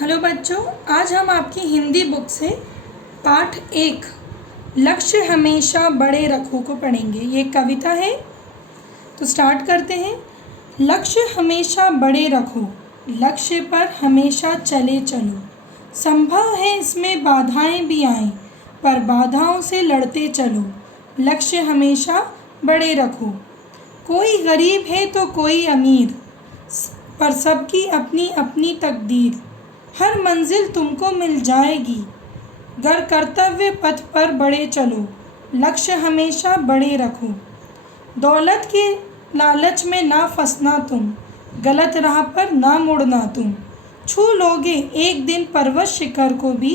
Hello बच्चों, आज हम आपकी हिंदी बुक से पाठ 1 लक्ष्य हमेशा बड़े रखो को पढ़ेंगे। ये कविता है, तो स्टार्ट करते हैं। लक्ष्य हमेशा बड़े रखो, लक्ष्य पर हमेशा चले चलो। संभव है इसमें बाधाएं भी आएं, पर बाधाओं से लड़ते चलो। लक्ष्य हमेशा बड़े रखो। कोई गरीब है तो कोई अमीर, पर सबकी अपनी अपनी तकदीर। हर मंजिल तुमको मिल जाएगी, गर कर्तव्य पथ पर बढ़े चलो। लक्ष्य हमेशा बड़े रखो। दौलत के लालच में ना फंसना तुम, गलत राह पर ना मुड़ना तुम। छू लोगे एक दिन पर्वत शिखर को भी,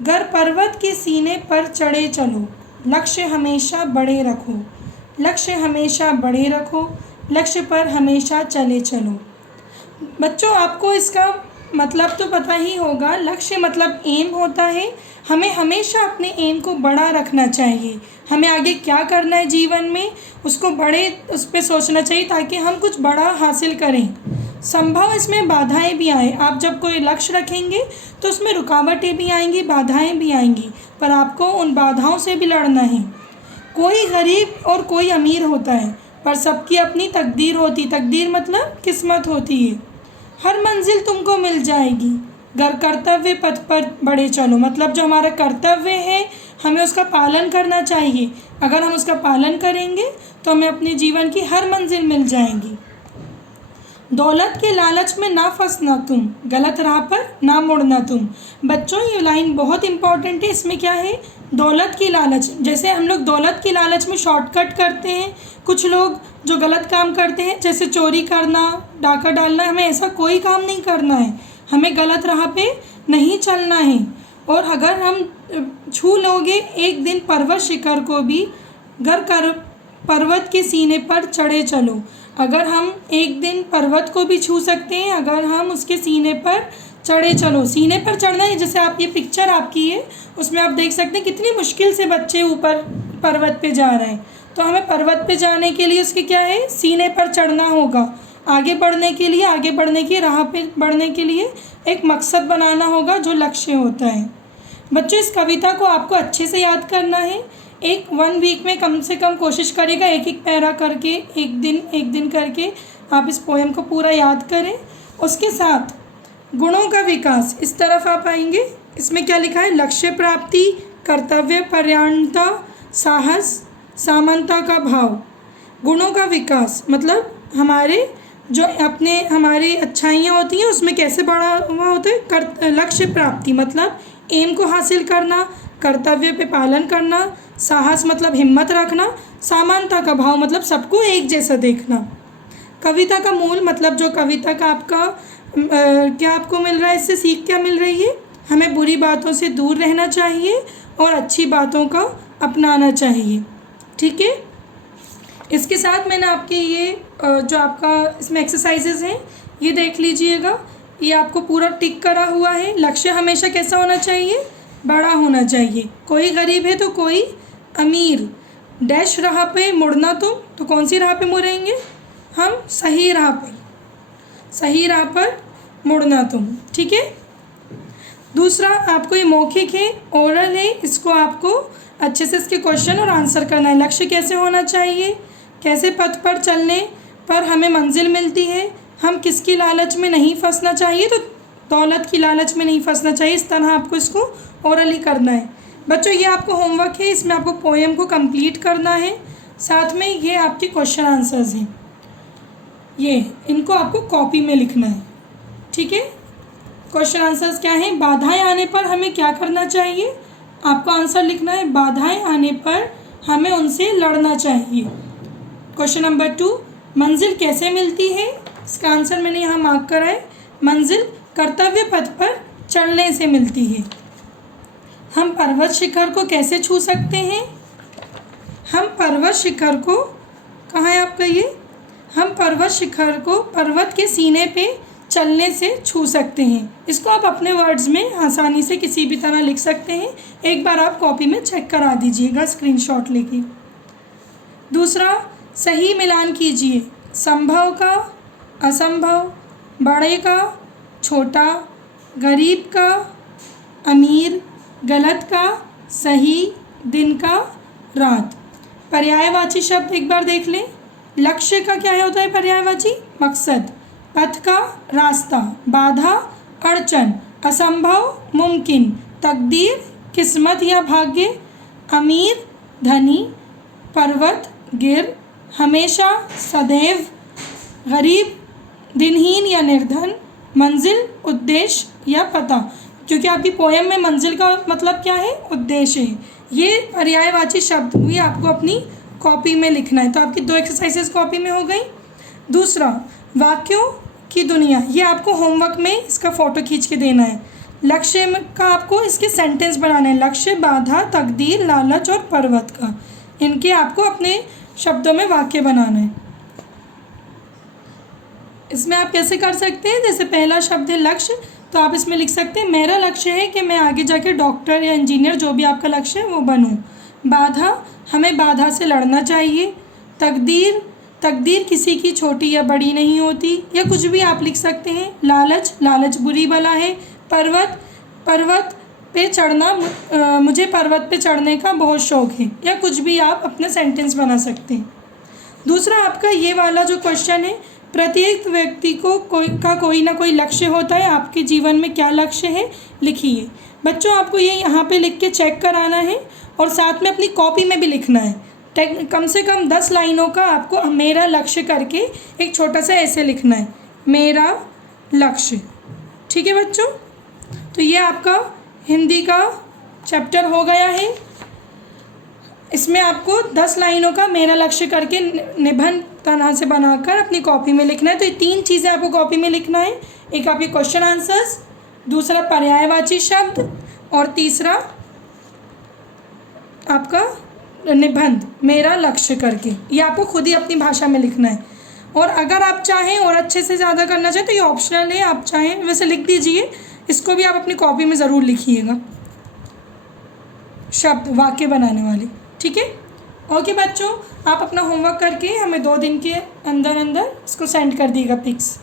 गर पर्वत के सीने पर चढ़े चलो। लक्ष्य हमेशा बड़े रखो, लक्ष्य हमेशा बड़े रखो, लक्ष्य पर हमेशा चले चलो। बच्चों, आपको इसका मतलब तो पता ही होगा। लक्ष्य मतलब एम होता है। हमें हमेशा अपने एम को बड़ा रखना चाहिए। हमें आगे क्या करना है जीवन में, उसको बड़े उस पर सोचना चाहिए ताकि हम कुछ बड़ा हासिल करें। संभव इसमें बाधाएं भी आए। आप जब कोई लक्ष्य रखेंगे तो उसमें रुकावटें भी आएंगी, बाधाएं भी आएंगी, पर आपको उन बाधाओं से भी लड़ना है। कोई गरीब और कोई अमीर होता है, पर सबकी अपनी तकदीर होती। तकदीर मतलब किस्मत होती है। हर मंजिल तुमको मिल जाएगी, गर कर्तव्य पथ पर बढ़े चलो। मतलब जो हमारा कर्तव्य है हमें उसका पालन करना चाहिए। अगर हम उसका पालन करेंगे तो हमें अपने जीवन की हर मंजिल मिल जाएगी। दौलत के लालच में ना फंसना तुम, गलत राह पर ना मुड़ना तुम। बच्चों, ये लाइन बहुत इंपॉर्टेंट है। इसमें क्या है, दौलत की लालच। जैसे हम लोग दौलत की लालच में शॉर्टकट करते हैं, कुछ लोग जो गलत काम करते हैं जैसे चोरी करना, डाका डालना, हमें ऐसा कोई काम नहीं करना है। हमें गलत राह पे नहीं चलना है। और अगर हम छू लोगे एक दिन पर्वत शिखर को भी, गर कर पर्वत के सीने पर चढ़े चलो। अगर हम एक दिन पर्वत को भी छू सकते हैं अगर हम उसके सीने पर चढ़े चलो। सीने पर चढ़ना है, जैसे आप ये पिक्चर आपकी है उसमें आप देख सकते हैं कितनी मुश्किल से बच्चे ऊपर पर्वत पे जा रहे हैं। तो हमें पर्वत पे जाने के लिए उसके क्या है, सीने पर चढ़ना होगा। आगे बढ़ने के लिए, आगे बढ़ने की राह पे बढ़ने के लिए एक मकसद बनाना होगा जो लक्ष्य होता है। बच्चों, इस कविता को आपको अच्छे से याद करना है। एक 1 वीक में कम से कम कोशिश करिएगा, एक एक पैरा करके, एक दिन करके आप इस पोएम को पूरा याद करें। उसके साथ गुणों का विकास, इस तरफ आप आएंगे। इसमें क्या लिखा है, लक्ष्य प्राप्ति, कर्तव्य परायणता, साहस, समानता का भाव। गुणों का विकास मतलब हमारे जो हमारी अच्छाइयाँ होती हैं उसमें कैसे बड़ा हुआ होता है। लक्ष्य प्राप्ति मतलब एम को हासिल करना, कर्तव्य पे पालन करना, साहस मतलब हिम्मत रखना, समानता का भाव मतलब सबको एक जैसा देखना। कविता का मूल मतलब जो कविता का आपका क्या आपको मिल रहा है, इससे सीख क्या मिल रही है, हमें बुरी बातों से दूर रहना चाहिए और अच्छी बातों का अपनाना चाहिए। ठीक है। इसके साथ मैंने आपके ये जो आपका इसमें एक्सरसाइजेज हैं ये देख लीजिएगा। ये आपको पूरा टिक करा हुआ है। लक्ष्य हमेशा कैसा होना चाहिए, बड़ा होना चाहिए। कोई गरीब है तो कोई अमीर, डैश राह पे मुड़ना तुम, तो कौन सी राह पे मुड़ेंगे हम, सही राह पर, सही राह पर मुड़ना तुम। ठीक है। दूसरा, आपको ये मौखिक है, ओरल है, इसको आपको अच्छे से इसके क्वेश्चन और आंसर करना है। लक्ष्य कैसे होना चाहिए, कैसे पथ पर चलने पर हमें मंजिल मिलती है, हम किसकी लालच में नहीं फंसना चाहिए, तो दौलत की लालच में नहीं फंसना चाहिए। इस तरह आपको इसको ओरली करना है। बच्चों, ये आपको होमवर्क है, इसमें आपको पोएम को कंप्लीट करना है। साथ में ये आपके क्वेश्चन आंसर्स हैं, ये इनको आपको कॉपी में लिखना है। ठीक है। क्वेश्चन आंसर्स क्या हैं, बाधाएं आने पर हमें क्या करना चाहिए, आपको आंसर लिखना है। बाधाएं आने पर हमें उनसे लड़ना चाहिए। क्वेश्चन नंबर 2, मंजिल कैसे मिलती है, इसका आंसर मैंने यहाँ मार्क करा है। मंजिल कर्तव्य पथ पर चढ़ने से मिलती है। हम पर्वत शिखर को कैसे छू सकते हैं, हम पर्वत शिखर को, कहाँ है आपका ये, हम पर्वत शिखर को पर्वत के सीने पे चलने से छू सकते हैं। इसको आप अपने वर्ड्स में आसानी से किसी भी तरह लिख सकते हैं। एक बार आप कॉपी में चेक करा दीजिएगा स्क्रीनशॉट लेके। दूसरा, सही मिलान कीजिए, संभव का असंभव, बड़े का छोटा, गरीब का, अमीर, गलत का, सही, दिन का, रात। पर्यायवाची शब्द एक बार देख लें। लक्ष्य का क्या होता है पर्यायवाची? मकसद। पथ का, रास्ता। बाधा, अड़चन। असंभव, मुमकिन। तकदीर, किस्मत या भाग्य। अमीर, धनी। पर्वत, गिर। हमेशा, सदैव। गरीब, दिनहीन या निर्धन। मंजिल, उद्देश्य या पता, क्योंकि आपकी पोएम में मंजिल का मतलब क्या है? उद्देश्य है। ये पर्यायवाची शब्द भी आपको अपनी कॉपी में लिखना है। तो आपकी 2 एक्सरसाइजेस कॉपी में हो गई। दूसरा, वाक्यों की दुनिया, ये आपको होमवर्क में इसका फ़ोटो खींच के देना है। लक्ष्य का आपको इसके सेंटेंस बनाने हैं। लक्ष्य, बाधा, तकदीर, लालच और पर्वत का, इनके आपको अपने शब्दों में वाक्य बनाना है। इसमें आप कैसे कर सकते हैं? जैसे पहला शब्द है लक्ष्य, तो आप इसमें लिख सकते हैं मेरा लक्ष्य है कि मैं आगे जाके डॉक्टर या इंजीनियर, जो भी आपका लक्ष्य है, वो बनूं। बाधा, हमें बाधा से लड़ना चाहिए। तकदीर, तकदीर किसी की छोटी या बड़ी नहीं होती, या कुछ भी आप लिख सकते हैं। लालच, लालच बुरी बला है। पर्वत, पर्वत पे चढ़ना, मुझे पर्वत पे चढ़ने का बहुत शौक़ है, या कुछ भी आप अपना सेंटेंस बना सकते हैं। दूसरा आपका ये वाला जो क्वेश्चन है, प्रत्येक व्यक्ति को कोई ना कोई लक्ष्य होता है। आपके जीवन में क्या लक्ष्य है, लिखिए। बच्चों, आपको ये यहाँ पे लिख के चेक कराना है और साथ में अपनी कॉपी में भी लिखना है। कम से कम 10 लाइनों का आपको मेरा लक्ष्य करके एक छोटा सा ऐसे लिखना है, मेरा लक्ष्य। ठीक है बच्चों, तो ये आपका हिंदी का चैप्टर हो गया है। इसमें आपको 10 लाइनों का मेरा लक्ष्य करके निबंध तरह से बनाकर अपनी कॉपी में लिखना है। तो ये 3 चीज़ें आपको कॉपी में लिखना है। एक आपके क्वेश्चन आंसर्स, दूसरा पर्यायवाची शब्द, और तीसरा आपका निबंध मेरा लक्ष्य करके। ये आपको खुद ही अपनी भाषा में लिखना है। और अगर आप चाहें और अच्छे से ज़्यादा करना चाहें तो ये ऑप्शनल है, आप चाहें वैसे लिख दीजिए। इसको भी आप अपनी कॉपी में ज़रूर लिखिएगा, शब्द वाक्य बनाने वाले। ठीक है, ओके बच्चों, आप अपना होमवर्क करके हमें 2 दिन के अंदर अंदर इसको सेंड कर दीजिएगा पिक्स।